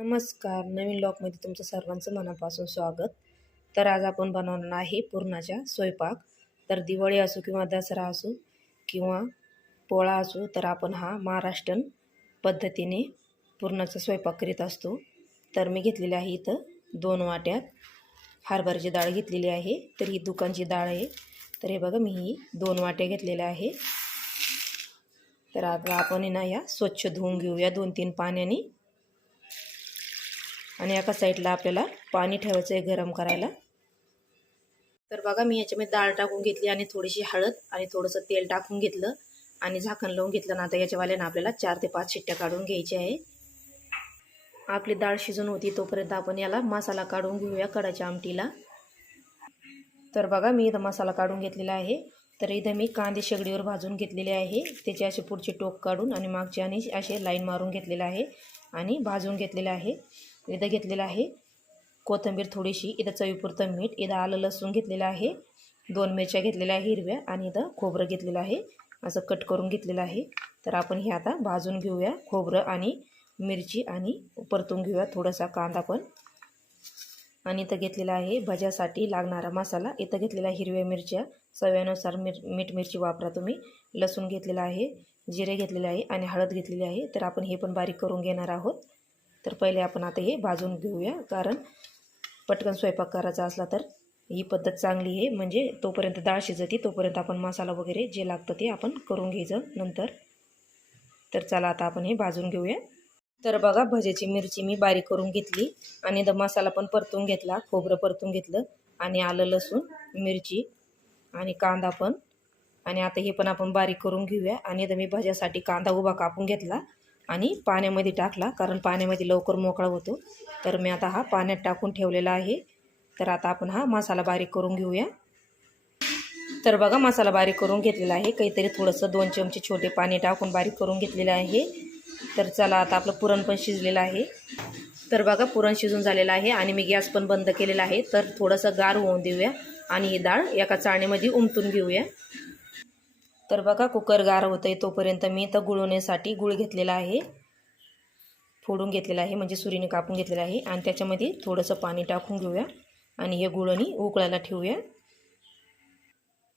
नमस्कार. नवीन ब्लॉगमध्ये तुमचं सर्वांचं मनापासून स्वागत. तर आज आपण बनवणार आहे पुरणाचा स्वयंपाक. तर दिवाळी असो किंवा दसरा असो किंवा पोळा असो, तर आपण हा महाराष्ट्रीयन पद्धतीने पुरणाचा स्वयंपाक करीत असतो. तर मी घेतलेली आहे इथं 2 वाट्यात हरभऱ्याची डाळ घेतलेली आहे. तर ही दुकानची डाळ आहे. तर हे बघा, मी ही 2 वाट्या घेतलेल्या आहे. तर आता आपण ना या स्वच्छ धुवून घेऊया 2-3 पाण्याने. आणि एका साईडला आपल्याला पाणी ठेवायचं आहे गरम करायला. तर बघा, मी याच्यामध्ये डाळ टाकून घेतली आणि थोडीशी हळद आणि थोडंसं तेल टाकून घेतलं आणि झाकण लावून घेतलं ना. आता याच्यावाल्यानं आपल्याला 4 ते 5 शिट्ट्या काढून घ्यायच्या आहे. आपली डाळ शिजून होती तोपर्यंत आपण याला मसाला काढून घेऊया कढाच्या आमटीला. तर बघा, मी इथं मसाला काढून घेतलेला आहे. तर इथं मी कांदे शेगडीवर भाजून घेतलेले आहे. त्याचे असे पुढचे टोक काढून आणि मागचे आणि असे लाईन मारून घेतलेले आहे आणि भाजून घेतलेले आहे. इथं घेतलेलं आहे कोथिंबीर थोडीशी, इथं चवीपुरतं मीठ, इथं आलं लसूण घेतलेलं आहे, 2 मिरच्या घेतलेल्या आहे हिरव्या आणि इथं खोबरं घेतलेलं आहे, असं कट करून घेतलेलं आहे. तर आपण हे आता भाजून घेऊया खोबरं आणि मिरची आणि परतून घेऊया थोडासा कांदा पण. आणि इथं घेतलेला आहे भज्यासाठी लागणारा मसाला. इथं घेतलेला हिरव्या मिरच्या, चवीनुसार मीठ मिरची वापरा तुम्ही, लसूण घेतलेला आहे, जिरे घेतलेले आहे आणि हळद घेतलेली आहे. तर आपण हे पण बारीक करून घेणार आहोत. तर पहिले आपण आता हे भाजून घेऊया, कारण पटकन स्वयंपाक करायचा असला तर ही पद्धत चांगली आहे. म्हणजे तोपर्यंत डाळ शिजते तोपर्यंत आपण मसाला वगैरे जे लागतं ते आपण करून घ्यायचं नंतर. तर चला आता आपण हे भाजून घेऊया. तर बघा, भज्याची मिरची मी बारीक करून घेतली आणि मसाला पण परतून घेतला, खोबरं परतून घेतलं आणि आलं लसूण मिरची आणि कांदा पण. आणि आता हे पण आपण बारीक करून घेऊया. आणि इथं मी भज्यासाठी कांदा उभा कापून घेतला आणि पाण्यामध्ये टाकला, कारण पाण्यामध्ये लवकर मोकळा होतो. तर मी आता हा पाण्यात टाकून ठेवलेला आहे. तर आता आपण हा मसाला बारीक करून घेऊया. तर बघा, मसाला बारीक करून घेतलेला आहे. काहीतरी थोडंसं 2 चमचे छोटे पाणी टाकून बारीक करून घेतलेलं आहे. तर चला आता आपलं पुरण पण शिजलेलं आहे. तर बघा, पुरण शिजून झालेलं आहे आणि मी गॅस पण बंद केलेला आहे. तर थोडंसं गार होऊन देऊया आणि ही डाळ एका चाळणीमध्ये उमटून घेऊया. तर बघा, कुकर गार होतंय तोपर्यंत मी इथं गुळवण्यासाठी गुळ घेतलेला आहे, फोडून घेतलेला आहे, म्हणजे सुरीने कापून घेतलेला आहे. आणि त्याच्यामध्ये थोडंसं पाणी टाकून घेऊया आणि हे गुळणी उकळायला ठेवूया.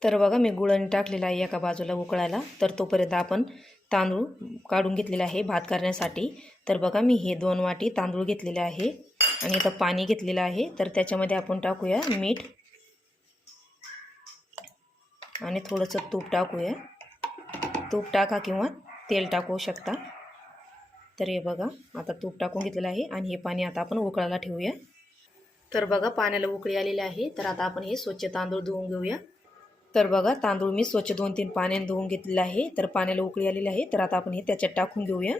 तर बघा, मी गुळणी टाकलेला आहे एका बाजूला उकळायला. तर तोपर्यंत आपण तांदूळ काढून घेतलेला आहे भात करण्यासाठी. तर बघा, मी हे 2 वाटी तांदूळ घेतलेले आहे आणि इथं पाणी घेतलेलं आहे. तर त्याच्यामध्ये आपण टाकूया मीठ आणि थोडंसं तूप टाकूया. तूप टाका किंवा तेल टाकू शकता. तर हे बघा, आता तूप टाकून घेतलेलं आहे आणि हे पाणी आता आपण उकळायला ठेवूया. तर बघा, पाण्याला उकळी आलेली आहे. तर आता आपण हे स्वच्छ तांदूळ धुवून घेऊया. तर बघा, तांदूळ मी स्वच्छ 2-3 पाण्याने धुवून घेतलेलं आहे. तर पाण्याला उकळी आलेली आहे. तर आता आपण हे त्याच्यात टाकून घेऊया.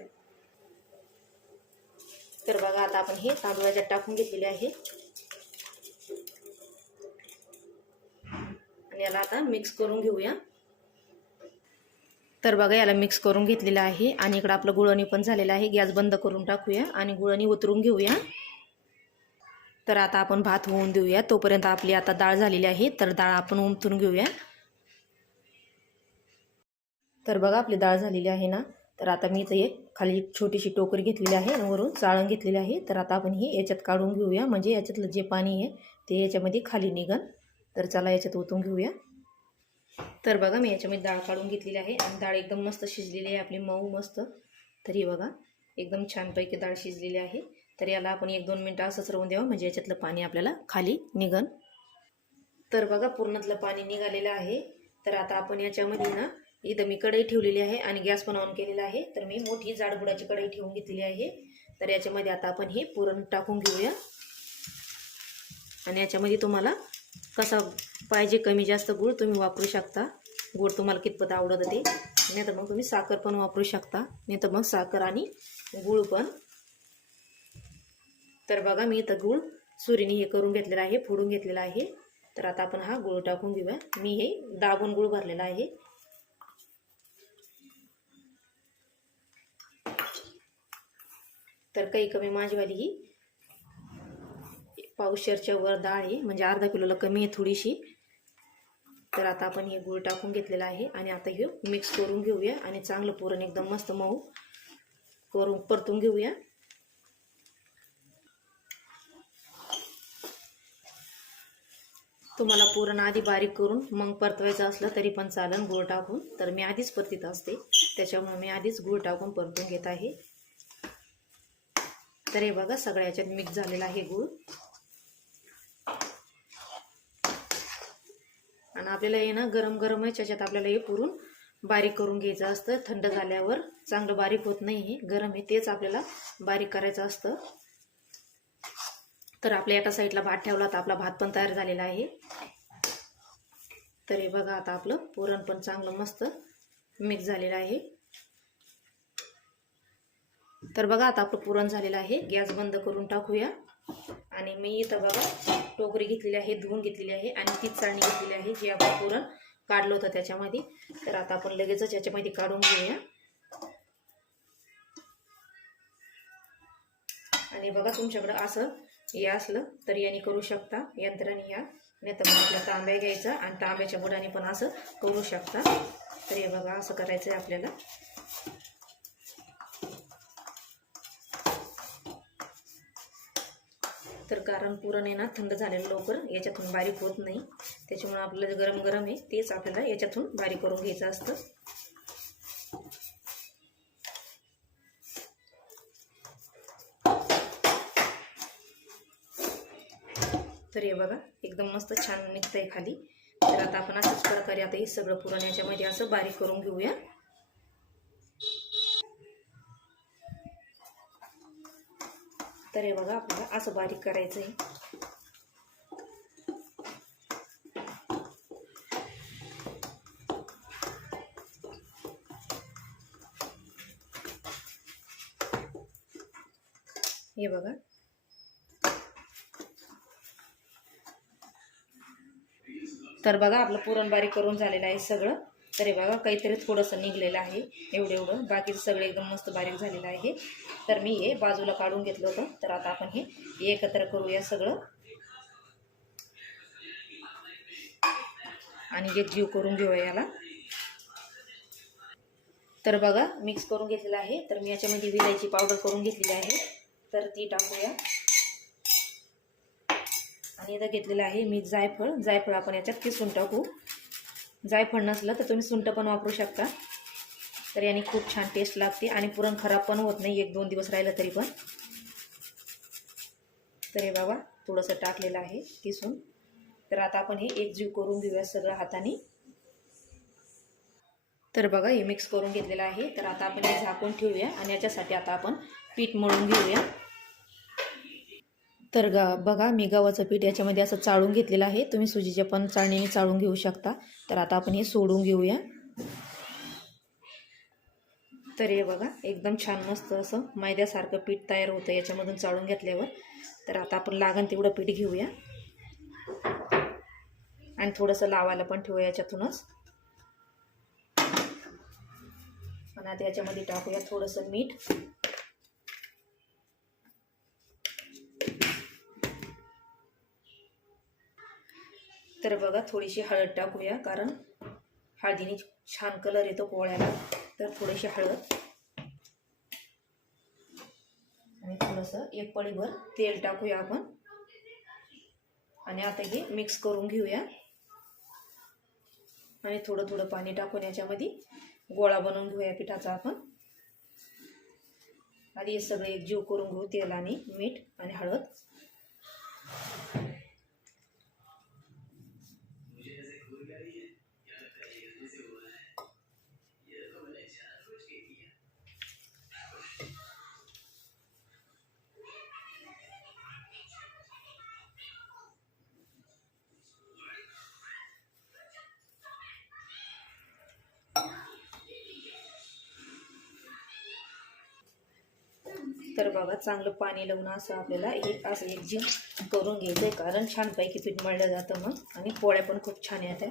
तर बघा, आता आपण हे तांदूळ याच्यात टाकून घेतलेले आहे आणि याला आता मिक्स करून घेऊया. तर बघा, याला मिक्स करून घेतलेलं आहे आणि इकडं आपलं गुळवणी पण झालेलं आहे. गॅस बंद करून टाकूया आणि गुळवणी उतरून घेऊया. तर आता आपण भात होऊन देऊया. तोपर्यंत आपली आता डाळ झालेली आहे. तर डाळ आपण उमटून घेऊया. तर बघा, आपली डाळ झालेली आहे ना. तर आता मी इथं एक खाली छोटीशी टोकरी घेतलेली आहे आणि वरून चाळण घेतलेली आहे. तर आता आपण ही याच्यात काढून घेऊया, म्हणजे याच्यातलं जे पाणी आहे ते याच्यामध्ये खाली निघन. तर चला याच्यात ओतून घेऊया. तर बघा, मी याच्यामध्ये डाळ काढून घेतलेली आहे आणि डाळ एकदम मस्त शिजलेली आहे आपली, मऊ मस्त. तर ही बघा, एकदम छानपैकी डाळ शिजलेली आहे. तर याला आपण 1-2 मिनटं असंच राहून द्यावं, म्हणजे याच्यातलं पाणी आपल्याला खाली निघन. तर बघा, पूर्णातलं पाणी निघालेलं आहे. तर आता आपण याच्यामध्ये ना, इथं मी कढई ठेवलेली आहे आणि गॅस पण ऑन केलेला आहे. तर मी मोठी जाडबुडाची कढई ठेवून घेतलेली आहे. तर याच्यामध्ये आता आपण हे पुरण टाकून घेऊया. आणि याच्यामध्ये तुम्हाला कसा पाहिजे, कमी जास्त गूळ तुम्ही वापरू शकता. गूळ तुम्हाला कितपत आवडतं ते, नाही तर मग तुम्ही साखर पण वापरू शकता, नाही तर मग साखर आणि गूळ पण. तर बघा, मी इथं गूळ सुरीने हे करून घेतलेला आहे, फोडून घेतलेला आहे. तर आता आपण हा गूळ टाकून घेऊया. मी हे दाबून गूळ भरलेला आहे. तर काही कमी माझीवाली ही पावशेरच्या वर डाळ आहे, म्हणजे अर्धा किलोला कमी आहे थोडीशी. तर आता आपण हे गूळ टाकून घेतलेला आहे आणि आता हे मिक्स करून घेऊया आणि चांगलं पुरण एकदम मस्त मऊ करून परतून घेऊया. तुम्हाला पुरण आधी बारीक करून मग परतवायचं असलं तरी पण चालेल गूळ टाकून, तर मी आधीच परतीत असते त्याच्यामुळे मी आधीच गूळ टाकून परतून घेत आहे. तर हे बघा सगळ्या याच्यात मिक्स झालेला आहे गूळ. आणि आपल्याला हे ना गरम गरम याच्यात आपल्याला हे पुरण बारीक करून घ्यायचं असतं. थंड झाल्यावर चांगलं बारीक होत नाही, हे गरम आहे तेच आपल्याला बारीक करायचं असतं. तर आपल्या एका साईडला भात ठेवला तर आपला भात पण तयार झालेला आहे. तर हे बघा आता आपलं पुरण पण चांगलं मस्त मिक्स झालेलं आहे. तर बघा आता आपलं पुरण झालेलं आहे. गॅस बंद करून टाकूया. आणि मी इथं बघा टोकरी घेतलेली आहे, धुवून घेतलेली आहे आणि तीच चाळणी घेतलेली आहे जी आपण पुरण काढलं होतं त्याच्यामध्ये. तर आता आपण लगेचच याच्यामध्ये काढून घेऊया. आणि बघा तुमच्याकडं असं हे असलं तर याने करू शकता यंत्राने या, नाही तर मग आपला तांब्या घ्यायचा आणि तांब्याच्या बुडाने पण असं करू शकता. तर हे बघा असं करायचं आहे आपल्याला. तर कारण पुरण आहे ना थंड झालेलं लवकर याच्यातून बारीक होत नाही, त्याच्यामुळे आपल्याला गरम गरम आहे तेच आपल्याला याच्यातून बारीक करून घ्यायचं असतं. तर हे बघा एकदम मस्त छान निघतंय खाली. तर आता आपण अशाच प्रकारे आता हे सगळं पुरण याच्यामध्ये असं बारीक करून घेऊया. तर हे बघा आपल्याला असं बारीक करायचं आहे. हे बघा तर बघा आपलं पुरण बारीक करून झालेलं आहे सगळं. तर हे बघा काहीतरी थोडंसं निघलेलं आहे एवढं, बाकीचं सगळं एकदम मस्त बारीक झालेलं आहे. तर मी हे बाजूला काढून घेतलं होतं. तर आता आपण हे एकत्र करूया सगळं आणि एकजीव करून घेऊया याला. तर बघा मिक्स करून घेतलेलं आहे. तर मी याच्यामध्ये विलायची पावडर करून घेतलेली आहे, तर ती टाकूया. आणि इथं घेतलेलं आहे मी जायफळ आपण याच्यात किसून टाकू. जायफळ नसलं तर तुम्ही सुंठ पण वापरू शकता. तर याने खूप छान टेस्ट लागते आणि पुरण खराब पण होत नाही 1-2 दिवस राहिलं तरी पण. तर हे बाबा थोडंसं टाकलेलं आहे किसून. तर आता आपण हे एकजीव करून घेऊया सगळं हाताने. तर बघा हे मिक्स करून घेतलेलं आहे. तर आता आपण हे झाकून ठेवूया आणि याच्यासाठी आता आपण पीठ मळून घेऊया. तर बघा मी गव्हाचं पीठ याच्यामध्ये असं चाळून घेतलेलं आहे. तुम्ही सुजीच्या पण चाळणीने चाळून घेऊ शकता. तर आता आपण हे सोडून घेऊया. तर हे बघा एकदम छान मस्त असं मैद्यासारखं पीठ तयार होतं याच्यामधून चाळून घेतल्यावर. तर आता आपण लागण तेवढं पीठ घेऊया आणि थोडंसं लावायला पण ठेवूया याच्यातूनच. आणि आता याच्यामध्ये टाकूया थोडंसं मीठ. तर बघा थोडीशी हळद टाकूया, कारण हळदीने छान कलर येतो पोळ्याला. तर थोडीशी हळद आणि थोडंसं 1 पळीभर तेल टाकूया आपण. आणि आता हे मिक्स करून घेऊया आणि थोडं थोडं पाणी टाकून याच्यामध्ये गोळा बनवून घेऊया पिठाचा आपण. आधी हे सगळं एकजीव करून घेऊ, तेल आणि मीठ आणि हळद. तर बघा चांगलं पाणी लावून असं आपल्याला असं एकजीव करून घ्यायचं आहे, कारण छानपैकी पीठ मळलं जातं मग आणि पोळ्या पण खूप छान येतात.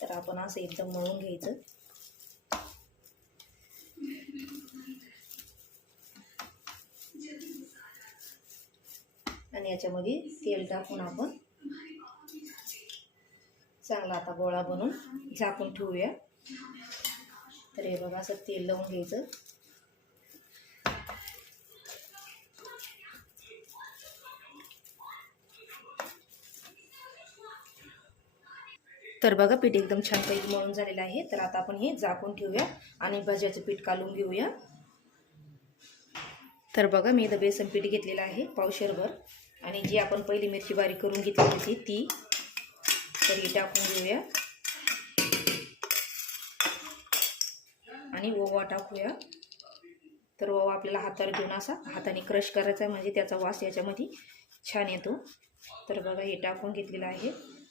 तर आपण असं एकदम मळून घ्यायचं. आणि याच्यामध्ये तेल टाकून आपण चांगला आता गोळा बनवून झाकून ठेवूया. तर हे बघा असं तेल लावून घ्यायचं. तर बघा पीठ एकदम छानपैकी मळून झालेलं आहे. तर आता आपण हे झाकून ठेवूया आणि भज्याचं पीठ काढून घेऊया. तर बघा मी इथं बेसन पीठ घेतलेलं आहे पावशेरभर आणि जी आपण पहिली मिरची बारीक करून घेतली होती ती तरी टाकून घेऊया आणि ओवा टाकूया. तर ओवा आपल्याला हातावर घेऊन असा हाताने क्रश करायचा म्हणजे त्याचा वास याच्यामध्ये छान येतो. तर बघा हे टाकून घेतलेलं आहे.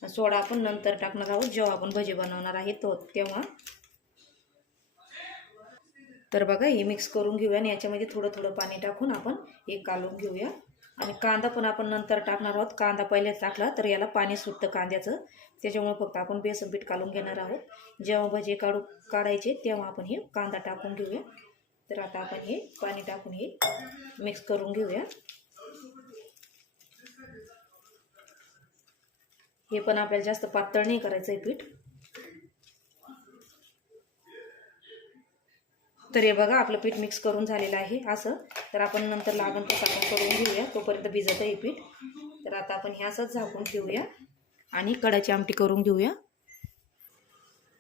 सोडा आपण नंतर टाकणार आहोत जेव्हा आपण भजी बनवणार आहे तेव्हा. तर बघा हे मिक्स करून घेऊया आणि याच्यामध्ये थोडं थोडं पाणी टाकून आपण हे कालवून घेऊया. आणि कांदा पण आपण नंतर टाकणार आहोत. कांदा पहिलेच टाकला तर याला पाणी सुटतं कांद्याचं, त्याच्यामुळे फक्त आपण बेसन पीठ कालवून घेणार आहोत. जेव्हा भजी काढायचे तेव्हा आपण हे कांदा टाकून घेऊया. तर आता आपण हे पाणी टाकून हे मिक्स करून घेऊया. हे पण आपल्याला जास्त पातळ नाही करायचं आहे पीठ. तर हे बघा आपलं पीठ मिक्स करून झालेलं आहे असं. तर आपण नंतर लागण तसं करून घेऊया, तोपर्यंत भिजत आहे पीठ. तर आता आपण हे असंच झाकून ठेवूया आणि कढाची आमटी करून घेऊया.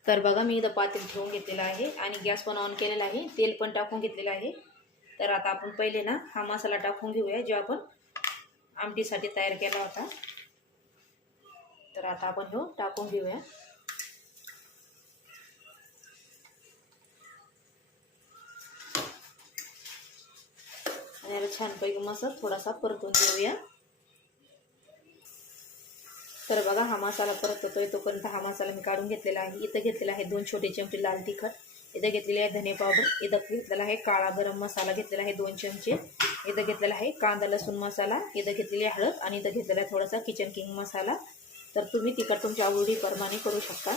तर बघा मी इथं पातेलं ठेवून घेतलेलं आहे आणि गॅस पण ऑन केलेला आहे, तेल पण टाकून घेतलेलं आहे. तर आता आपण पहिले ना हा मसाला टाकून घेऊया जो आपण आमटीसाठी तयार केला होता. तर आता आपण तो टाकून घेऊया आणि याला छानपैकी मसाला थोडासा परतून घेऊया. तर बघा हा मसाला परततोय तोपर्यंत हा मसाला मी काढून घेतलेला आहे. इथं घेतलेला आहे 2 छोटे चमचे लाल तिखट, इथं घेतलेले आहे धने पावडर, इथं घेतलेला आहे काळा गरम मसाला घेतलेला आहे 2 चमचे, इथं घेतलेला आहे कांदा लसूण मसाला, इथं घेतलेली आहे हळद आणि इथं घेतलेला आहे थोडासा किचन किंग मसाला. तर तुम्ही तिखट तुमच्या आवडीप्रमाणे करू शकता.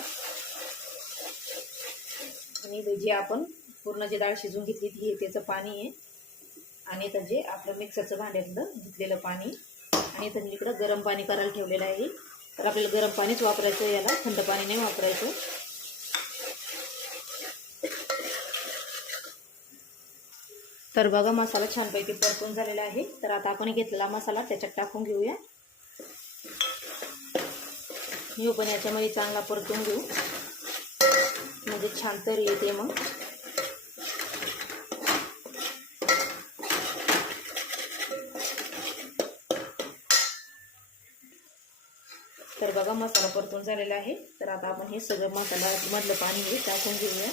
आणि जे आपण पूर्ण जे डाळ शिजून घेतली ती त्याचं पाणी आहे आणि इथं जे आपलं मिक्सरचं भांड्यातलं घेतलेलं पाणी आणि इथं इकडं गरम पाणी करायला ठेवलेलं आहे. तर आपल्याला गरम पाणीच वापरायचं, याला थंड पाणी नाही वापरायचं. तर बघा मसाला छानपैकी परतून झालेला आहे. तर आता आपण घेतलेला मसाला त्याच्यात टाकून घेऊया. मी पण याच्यामध्ये चांगला परतून घेऊ म्हणजे छान तरी येते मग. तर बघा मसाला परतून झालेला आहे. तर आता आपण हे सगळं मसाला मधलं पाणी हे टाकून घेऊया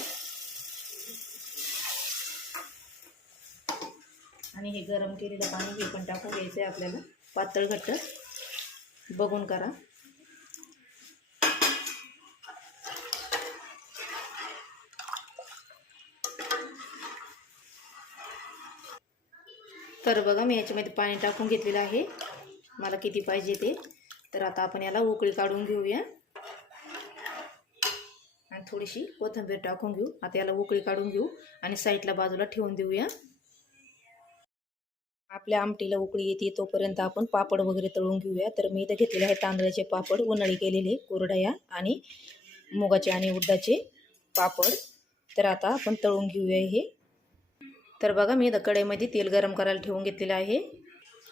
आणि हे गरम केलेलं पाणी हे पण टाकून घ्यायचं आहे आपल्याला. पातळ घट्ट बघून करा. तर बघा मी याच्यामध्ये पाणी टाकून घेतलेलं आहे मला किती पाहिजे ते. तर आता आपण याला उकळी काढून घेऊया आणि थोडीशी कोथिंबीर टाकून घेऊ. आता याला उकळी काढून घेऊ आणि साईडला बाजूला ठेवून देऊया. आपल्या आमटीला उकळी येते तोपर्यंत आपण पापड वगैरे तळून घेऊया. तर मी इथं घेतलेले आहे तांदळाचे पापड उन्हाळी केलेले कुरडया आणि मुगाचे आणि उडदाचे पापड. तर आता आपण तळून घेऊया हे. तर बघा मी इथं कढईमध्ये तेल गरम करायला ठेवून घेतलेलं आहे.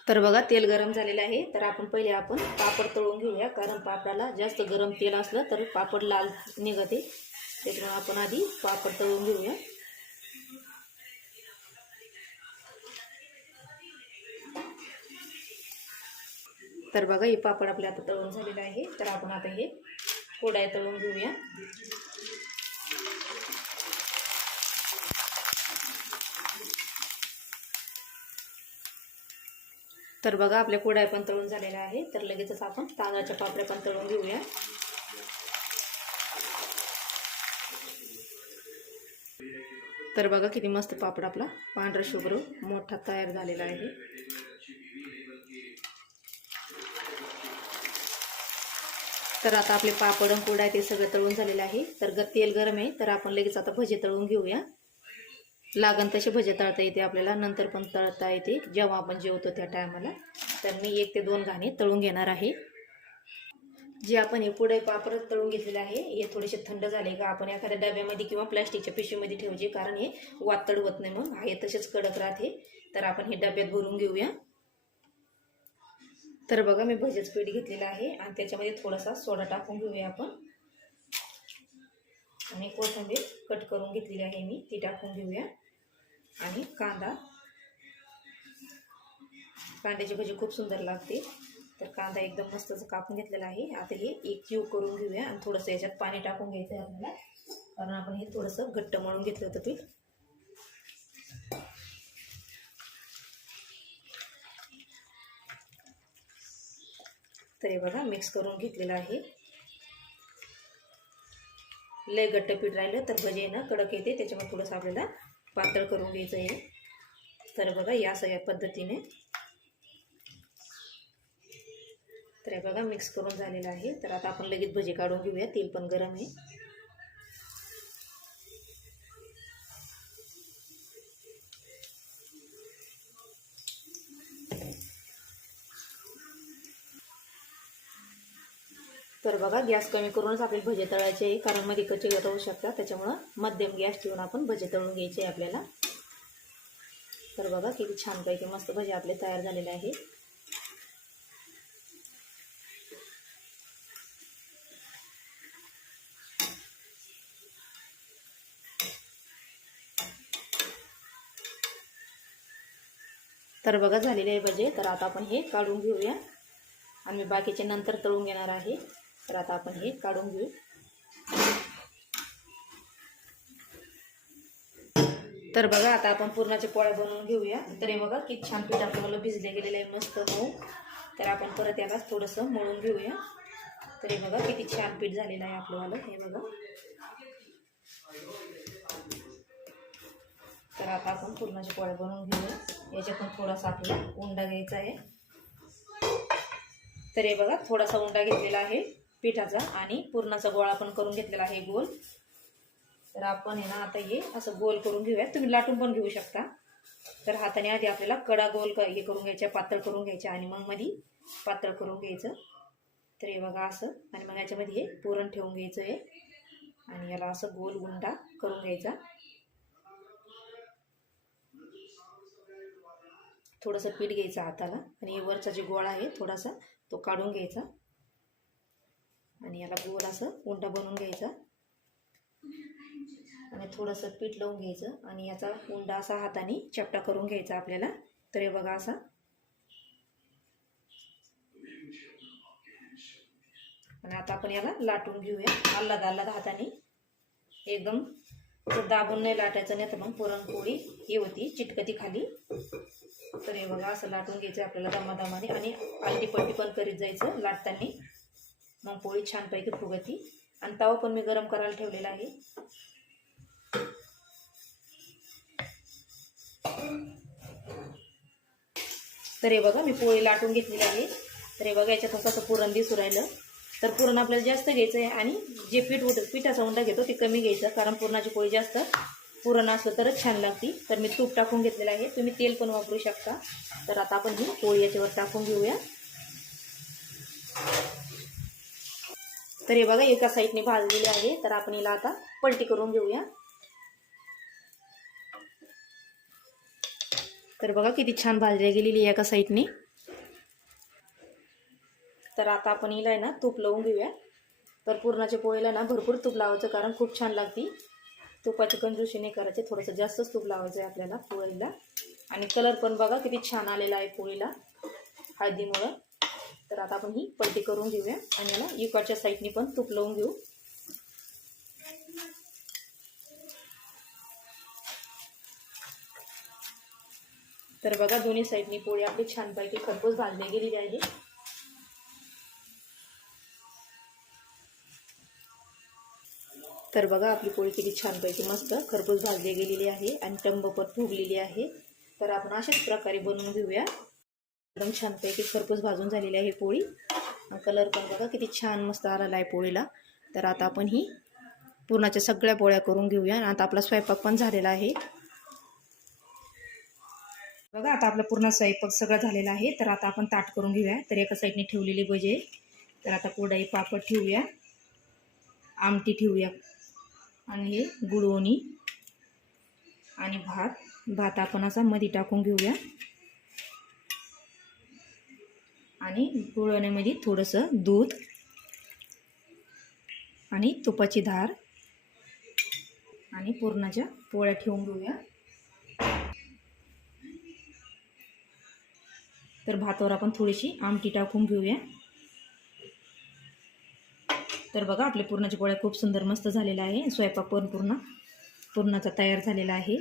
तर बघा तेल गरम झालेलं आहे. तर आपण पहिले आपण पापड तळून घेऊया, कारण पापडाला जास्त गरम तेल असलं तर पापड लाल निघते, त्याच्यामुळे आपण आधी पापड तळून घेऊया. तर बघा हे पापड आपले आता तळून झालेलं आहे. तर आपण आता हे कुरडया तळून घेऊया. तर बघा आपल्या कुरडया पण तळून झालेल्या आहे. तर लगेचच आपण तांदळाच्या पापड्या पण तळून घेऊया. तर बघा किती मस्त पापड आपला पांढरा शुभ्र मोठा तयार झालेला आहे. तर आता आपले पापड आणि कुरडया ते सगळं तळून झालेलं आहे. तर तेल गरम आहे तर आपण लगेच आता भजे तळून घेऊया. लागण तसे भजे तळता येते आपल्याला, नंतर पण तळता येते जेव्हा आपण जेवतो त्या टायमाला. तर मी 1 ते 2 घाणे तळून घेणार आहे. जे आपण हे पुढे पापड तळून घेतलेले आहे हे थोडेसे थंड झाले का आपण एखाद्या डब्यामध्ये किंवा प्लास्टिकच्या पिशवीमध्ये ठेवायचे, कारण हे वातड होत नाही, मग हे तसेच कडक राहते. तर आपण हे डब्यात भरून घेऊया. तर बघा मी भजेच पीठ घेतलेलं आहे आणि त्याच्यामध्ये थोडासा सोडा टाकून घेऊया आपण. आणि कोथिंबीर कट करून घेतलेली आहे मी, ती टाकून घेऊया. आणि कांद्याची भजी खूप सुंदर लागते. तर कांदा एकदम मस्त कापून घेतलेला आहे. आता हे एक क्यूब करून घेऊया आणि थोडंसं याच्यात पाणी टाकून घ्यायचं आहे आपल्याला, कारण आपण हे थोडंसं घट्ट मळून घेतलं होतं पीठ. तर हे बघा मिक्स करून घेतलेलं आहे. लय घट्ट पीठ राहिलं तर भजी ना कडक येते, त्याच्यामुळे थोडंसं आपल्याला पातळ करून घ्यायचं आहे. तर बघा या सगळ्या पद्धतीने. तर हे बघा मिक्स करून झालेलं आहे. तर आता आपण लगेच भजी काढून घेऊया, तेल पण गरम आहे. तर बघा गॅस कमी करूनच आपल्याला भजे तळायचे आहे, कारण मध्ये कच्चे राहू शकतात, त्याच्यामुळं मध्यम गॅस ठेवून आपण भजे तळून घ्यायचे आहे आपल्याला. तर बघा किती छानपैकी मस्त भजे आपले तयार झालेले आहे. तर बघा झालेले आहे भजे. तर आता आपण हे काढून घेऊया आणि मी बाकीचे नंतर तळून घेणार आहे. तर आता आपण हे काढून घेऊ. तर बघा आता आपण पुरणाचे पोळ्या बनवून घेऊया. तर हे बघा किती छान पीठ आपल्याला भिजले गेलेलं आहे, मस्त मऊ. तर आपण परत याला थोडंसं मळून घेऊया. तर हे बघा किती छान पीठ झालेलं आहे आपल्याला, हे बघा. तर आता आपण पुरणाचे पोळ्या बनवून घेऊया. याच्यात पण थोडासा आपल्याला उंडा घ्यायचा आहे. तर हे बघा थोडासा उंडा घेतलेला आहे पिठाचा आणि पुरणाचा गोळा पण करून घेतलेला आहे गोल. तर आपण हे ना आता हे असं गोल करून घेऊया. तुम्ही लाटून पण घेऊ शकता. तर हाताने आधी आपल्याला कडा गोल हे करून घ्यायच्या, पातळ करून घ्यायच्या आणि मग मध्ये पातळ करून घ्यायचं. तर हे बघा असं. आणि मग याच्यामध्ये हे पुरण ठेवून घ्यायचं आहे आणि याला असं गोल उंडा करून घ्यायचा. थोडंसं पीठ घ्यायचं हाताला आणि वरचा जो गोळा आहे थोडासा तो काढून घ्यायचा आणि याला गोल असं उंडा बनवून घ्यायचा आणि थोडंसं पीठ लावून घ्यायचं आणि याचा उंडा असा हाताने चपटा करून घ्यायचा आपल्याला. तर हे बघा असा. आणि आता आपण याला लाटून घेऊया आल्लाद हाताने. एकदम दाबून नाही लाटायचं, नाही तर मग पुरणपोळी ही होती चिटकती खाली. तर हे बघा असं लाटून घ्यायचं आपल्याला दमादमाने आणि आलटी पलटी पण करीत जायचं लाटताना, मग पोळी छानपैकी फुगती. आणि तवा पण मी गरम करायला ठेवलेला आहे. तर हे बघा मी पोळी लाटून घेतलेली आहे. तर हे बघा याच्यात असं पुरण दिसू राहिलं. तर पुरण आपल्याला जास्त घ्यायचं आहे आणि जे पिठाचा उंडा घेतो ते कमी घ्यायचं, कारण पुरणाची पोळी जास्त पुरण असलं तरच छान लागते. तर मी तूप टाकून घेतलेलं आहे, तुम्ही तेल पण वापरू शकता. तर आता आपण ही पोळी याच्यावर टाकून घेऊया. तर हे बघा एका साईडने भाजलेली आहे. तर आपण हिला आता पलटी करून घेऊया. तर बघा किती छान भाजली गेलेली आहे एका साईडने. तर आता आपण हिला ना तूप लावून घेऊया. तर पुरणाच्या पोळीला ना भरपूर तूप लावायचं, कारण खूप छान लागते. तुपाची कंजूसी नाही करायची, थोडंसं जास्तच तूप लावायचं आहे आपल्याला पोळीला. आणि कलर पण बघा किती छान आलेला आहे पोळीला हळदीमुळं. तर आता आपण ही पलटी करून घेऊया आणि याला इकडच्या साईडने पण तूप लावून घेऊ. तर बघा दोन्ही साईडनी पोळी आपली छानपैकी खरपूस भाजली गेलेली आहे. तर बघा आपली पोळी किती छानपैकी मस्त खरपूस भाजली गेलेली आहे आणि टंब पण फुगलेली आहे. तर आपण अशाच प्रकारे बनवून घेऊया. एकदम छानपैकी खरपूस भाजून झालेली आहे पोळी. कलर पण बघा किती छान मस्त आलेला आहे पोळीला. तर आता आपण ही पुरणाच्या सगळ्या पोळ्या करून घेऊया. आणि आता आपला स्वयंपाक पण झालेला आहे. बघा आता आपला पूर्ण स्वयंपाक सगळं झालेला आहे. तर आता आपण ताट करून घेऊया. तर एका साईडने ठेवलेली भजे. तर आता कोडाई पापड ठेवूया, आमटी ठेवूया आणि हे गुळवणी आणि भात आपण असा मध्ये टाकून घेऊया आणि गुळवणीमध्ये थोडंसं दूध आणि तुपाची धार आणि पुरणाच्या पोळ्या ठेवून घेऊया. तर भातावर आपण थोडीशी आमटी टाकून घेऊया. तर बघा आपले पुरणाच्या पोळ्या खूप सुंदर मस्त झालेला आहे. स्वयंपाक पण पुरणाचा तयार झालेला आहे.